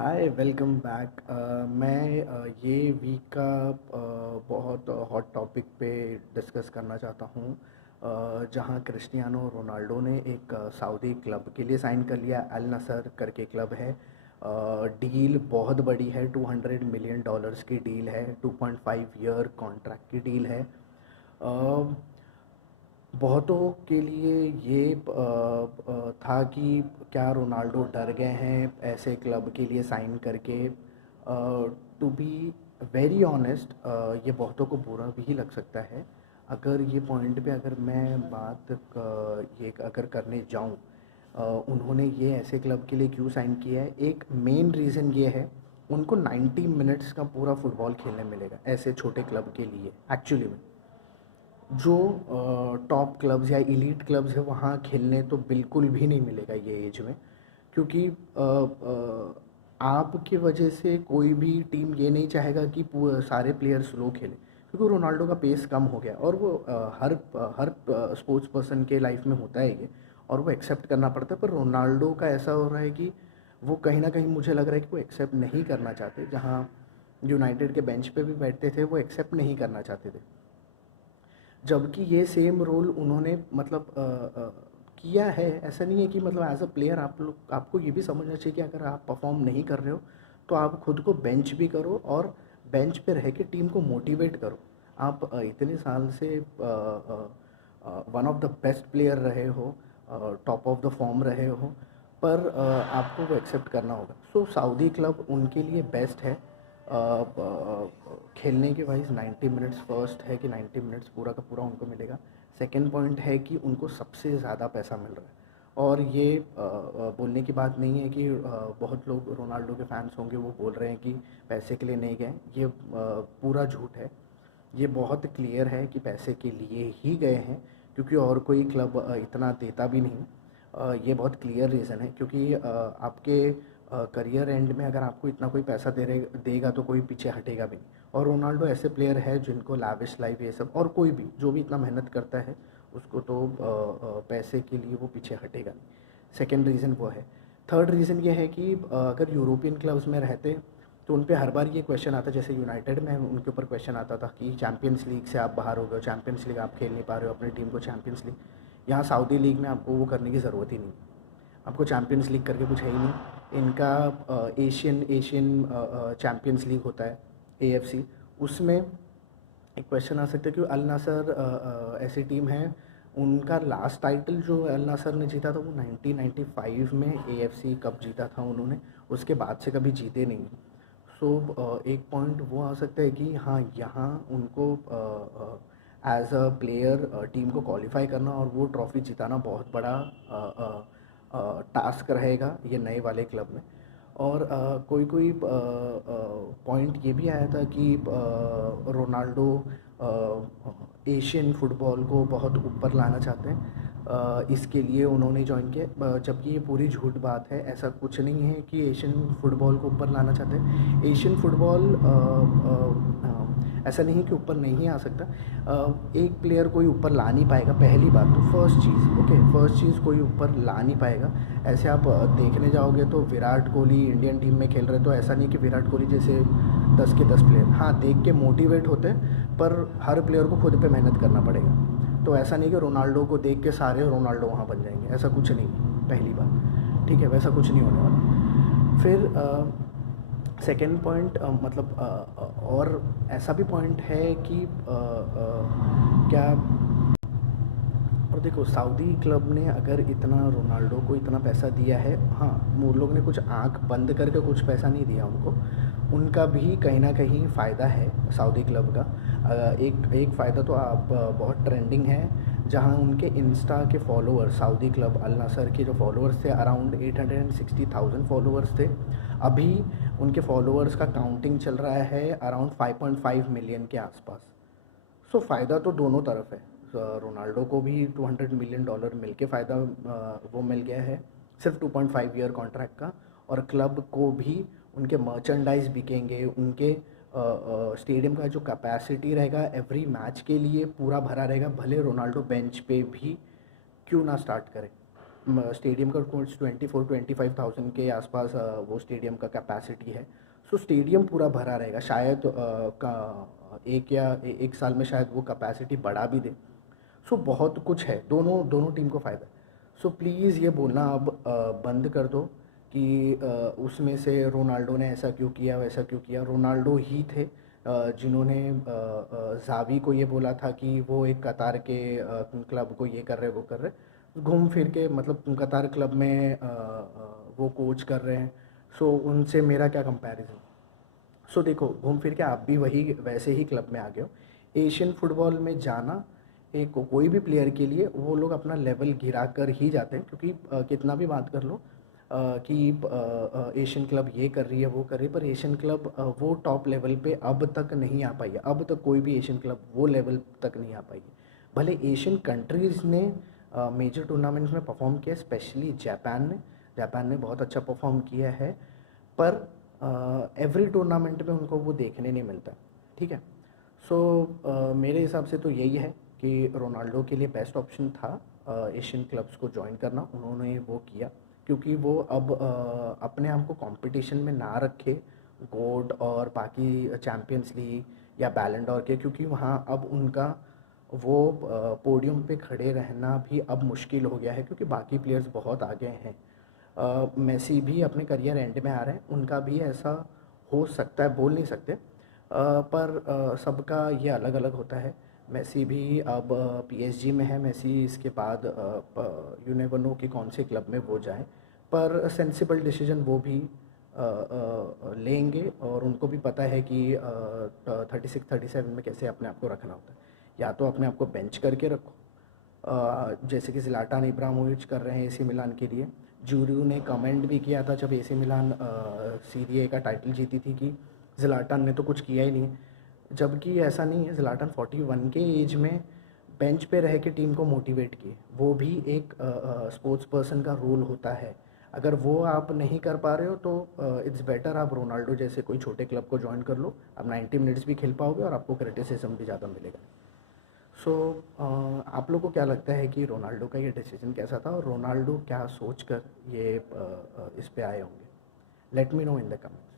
Hi welcome back. मैं ये week का बहुत हॉट टॉपिक पे डिस्कस करना चाहता हूँ, जहाँ क्रिस्टियानो रोनाल्डो ने एक सऊदी क्लब के लिए साइन कर लिया। अल नसर करके क्लब है। डील बहुत बड़ी है, $200 मिलियन की डील है, 2.5 ईयर कॉन्ट्रैक्ट की डील है। बहुतों के लिए ये था कि क्या रोनाल्डो डर गए हैं ऐसे क्लब के लिए साइन करके। टू बी वेरी ऑनेस्ट, ये बहुतों को बुरा भी लग सकता है। अगर ये पॉइंट पे अगर मैं ये अगर करने जाऊं, उन्होंने ये ऐसे क्लब के लिए क्यों साइन किया है, एक मेन रीज़न ये है, उनको 90 मिनट्स का पूरा फुटबॉल खेलने मिलेगा ऐसे छोटे क्लब के लिए। एक्चुअली में जो टॉप क्लब्स या इलीट क्लब्स है वहाँ खेलने तो बिल्कुल भी नहीं मिलेगा ये एज में। क्योंकि आपकी वजह से कोई भी टीम ये नहीं चाहेगा कि सारे प्लेयर स्लो खेले, क्योंकि रोनाल्डो का पेस कम हो गया और वो हर स्पोर्ट्स पर्सन के लाइफ में होता है ये, और वो एक्सेप्ट करना पड़ता है। पर रोनाल्डो का ऐसा हो रहा है कि वो कहीं ना कहीं मुझे लग रहा है कि वो एक्सेप्ट नहीं करना चाहते। जहाँ यूनाइटेड के बेंच पे भी बैठते थे वो एक्सेप्ट नहीं करना चाहते थे, जबकि ये सेम रोल उन्होंने किया है। ऐसा नहीं है कि मतलब एज अ प्लेयर आपको ये भी समझना चाहिए कि अगर आप परफॉर्म नहीं कर रहे हो तो आप खुद को बेंच भी करो और बेंच पे रह के टीम को मोटिवेट करो। आप इतने साल से one of the best player रहे हो, टॉप ऑफ द फॉर्म रहे हो, पर आपको वो एक्सेप्ट करना होगा। सो सऊदी क्लब उनके लिए बेस्ट है। खेलने के वाइज 90 मिनट्स फर्स्ट है कि 90 मिनट्स पूरा का पूरा उनको मिलेगा। सेकंड पॉइंट है कि उनको सबसे ज़्यादा पैसा मिल रहा है। और ये बोलने की बात नहीं है कि बहुत लोग रोनाल्डो के फैंस होंगे वो बोल रहे हैं कि पैसे के लिए नहीं गए। ये पूरा झूठ है। ये बहुत क्लियर है कि पैसे के लिए ही गए हैं, क्योंकि और कोई क्लब इतना देता भी नहीं। ये बहुत क्लियर रीज़न है, क्योंकि आपके करियर एंड में अगर आपको इतना कोई पैसा देगा तो कोई पीछे हटेगा भी नहीं। और रोनाल्डो ऐसे प्लेयर है जिनको लाविश लाइफ ये सब, और कोई भी जो भी इतना मेहनत करता है उसको तो पैसे के लिए वो पीछे हटेगा नहीं। सेकेंड रीज़न वो है। थर्ड रीज़न ये है कि अगर यूरोपियन क्लब्स में रहते तो उन पे हर बार ये क्वेश्चन आता, जैसे यूनाइटेड में उनके ऊपर क्वेश्चन आता था कि चैम्पियंस लीग से आप बाहर हो गए, चैम्पियंस लीग आप खेल नहीं पा रहे हो अपनी टीम को चैम्पियंस लीग। यहाँ सऊदी लीग में आपको वो करने की ज़रूरत ही नहीं। आपको चैम्पियंस लीग करके कुछ है ही नहीं। इनका एशियन एशियन चैम्पियंस लीग होता है, एएफसी। उसमें एक क्वेश्चन आ सकता है कि अल नासर ऐसी टीम है, उनका लास्ट टाइटल जो अल नासर ने जीता था वो 1995 में एएफसी कप जीता था उन्होंने। उसके बाद से कभी जीते नहीं। सो एक पॉइंट वो आ सकता है कि हाँ, यहाँ उनको एज अ प्लेयर टीम को क्वालिफाई करना और वो ट्रॉफी जिताना बहुत बड़ा टास्क रहेगा ये नए वाले क्लब में। और कोई कोई पॉइंट ये भी आया था कि रोनाल्डो एशियन फुटबॉल को बहुत ऊपर लाना चाहते हैं, इसके लिए उन्होंने ज्वाइन किया। जबकि ये पूरी झूठ बात है। ऐसा कुछ नहीं है कि एशियन फुटबॉल को ऊपर लाना चाहते हैं। एशियन फुटबॉल ऐसा नहीं है कि ऊपर नहीं आ सकता। एक प्लेयर कोई ऊपर ला नहीं पाएगा, पहली बात तो। फर्स्ट चीज़ कोई ऊपर ला नहीं पाएगा। ऐसे आप देखने जाओगे तो विराट कोहली इंडियन टीम में खेल रहे, तो ऐसा नहीं कि विराट कोहली जैसे 10 के 10 प्लेयर, हाँ, देख के मोटिवेट होते हैं, पर हर प्लेयर को खुद पे मेहनत करना पड़ेगा। तो ऐसा नहीं कि रोनाल्डो को देख के सारे रोनाल्डो वहाँ बन जाएंगे, ऐसा कुछ नहीं है, पहली बात। ठीक है, वैसा कुछ नहीं होने वाला। फिर सेकेंड पॉइंट, और ऐसा भी पॉइंट है कि क्या, और देखो सऊदी क्लब ने अगर इतना रोनाल्डो को इतना पैसा दिया है, हाँ, वो लोग ने कुछ आंख बंद करके कुछ पैसा नहीं दिया उनको। उनका भी कहीं ना कहीं फ़ायदा है सऊदी क्लब का। एक एक फ़ायदा तो आप बहुत ट्रेंडिंग है, जहाँ उनके इंस्टा के फॉलोअर्स, सऊदी क्लब अल नासर के जो फॉलोअर्स थे, अराउंड 860,000 फॉलोअर्स थे। अभी उनके फॉलोअर्स का काउंटिंग चल रहा है अराउंड 5.5 मिलियन के आसपास। सो फ़ायदा तो दोनों तरफ है। रोनाल्डो को भी $200 मिलियन मिल के फ़ायदा वो मिल गया है सिर्फ 2.5 ईयर कॉन्ट्रैक्ट का। और क्लब को भी उनके मर्चेंडाइज बिकेंगे, उनके स्टेडियम का जो कैपेसिटी रहेगा एवरी मैच के लिए पूरा भरा रहेगा, भले रोनाल्डो बेंच पे भी क्यों ना स्टार्ट करे। स्टेडियम का कुछ 24-25,000 के आसपास वो स्टेडियम का कैपेसिटी है। सो स्टेडियम पूरा भरा रहेगा, शायद एक साल में शायद वो कैपेसिटी बढ़ा भी दे। सो बहुत कुछ है, दोनों दोनों टीम को फ़ायदा है। सो प्लीज़ ये बोलना अब बंद कर दो कि उसमें से रोनाल्डो ने ऐसा क्यों किया वैसा क्यों किया। रोनाल्डो ही थे जिन्होंने ज़ावी को ये बोला था कि वो एक कतार के क्लब को ये कर रहे वो कर रहे, घूम फिर के मतलब कतार क्लब में वो कोच कर रहे हैं। सो उनसे मेरा क्या कंपैरिजन। सो देखो, घूम फिर के आप भी वही वैसे ही क्लब में आ गए हो। एशियन फुटबॉल में जाना एक कोई भी प्लेयर के लिए वो लोग अपना लेवल गिरा कर ही जाते हैं, क्योंकि कितना भी बात कर लो कि एशियन क्लब ये कर रही है वो कर रही है, पर एशियन क्लब वो टॉप लेवल पे अब तक नहीं आ पाई है। अब तक कोई भी एशियन क्लब वो लेवल तक नहीं आ पाई है। भले एशियन कंट्रीज़ ने मेजर टूर्नामेंट्स में परफॉर्म किया, स्पेशली जापान ने बहुत अच्छा परफॉर्म किया है, पर एवरी टूर्नामेंट में उनको वो देखने नहीं मिलता। ठीक है। सो मेरे हिसाब से तो यही है कि रोनाल्डो के लिए बेस्ट ऑप्शन था एशियन क्लब्स को ज्वाइन करना। उन्होंने वो किया क्योंकि वो अब अपने आप को कंपटीशन में ना रखे गोल्ड और बाकी चैम्पियंस लीग या बैलन डॉर के, क्योंकि वहाँ अब उनका वो पोडियम पे खड़े रहना भी अब मुश्किल हो गया है, क्योंकि बाकी प्लेयर्स बहुत आगे हैं। मेसी भी अपने करियर एंड में आ रहे हैं, उनका भी ऐसा हो सकता है, बोल नहीं सकते। पर सबका ये अलग अलग होता है। मेसी भी अब पीएसजी में है, मेसी इसके बाद यू नेवर नो कि कौन से क्लब में वो जाए, पर सेंसिबल डिसीजन वो भी लेंगे और उनको भी पता है कि 36-37 में कैसे अपने आप को रखना होता है। या तो अपने आप को बेंच करके रखो, जैसे कि ज़्लाटान इब्राहिमोविच कर रहे हैं एसी मिलान के लिए। जूरू ने कमेंट भी किया था जब एसी मिलान सीरी ए का टाइटल जीती थी कि ज़्लाटान ने तो कुछ किया ही नहीं, जबकि ऐसा नहीं है। ज़्लाटान 41 के एज में बेंच पे रह के टीम को मोटिवेट किए, वो भी एक स्पोर्ट्स पर्सन का रोल होता है। अगर वो आप नहीं कर पा रहे हो तो इट्स बेटर आप रोनाल्डो जैसे कोई छोटे क्लब को ज्वाइन कर लो। आप 90 मिनट्स भी खेल पाओगे और आपको क्रिटिसिज्म भी ज़्यादा मिलेगा। सो आप लोग को क्या लगता है कि रोनाल्डो का ये डिसीजन कैसा था और रोनाल्डो क्या सोच कर ये इस पे आए होंगे? Let me know in the comment.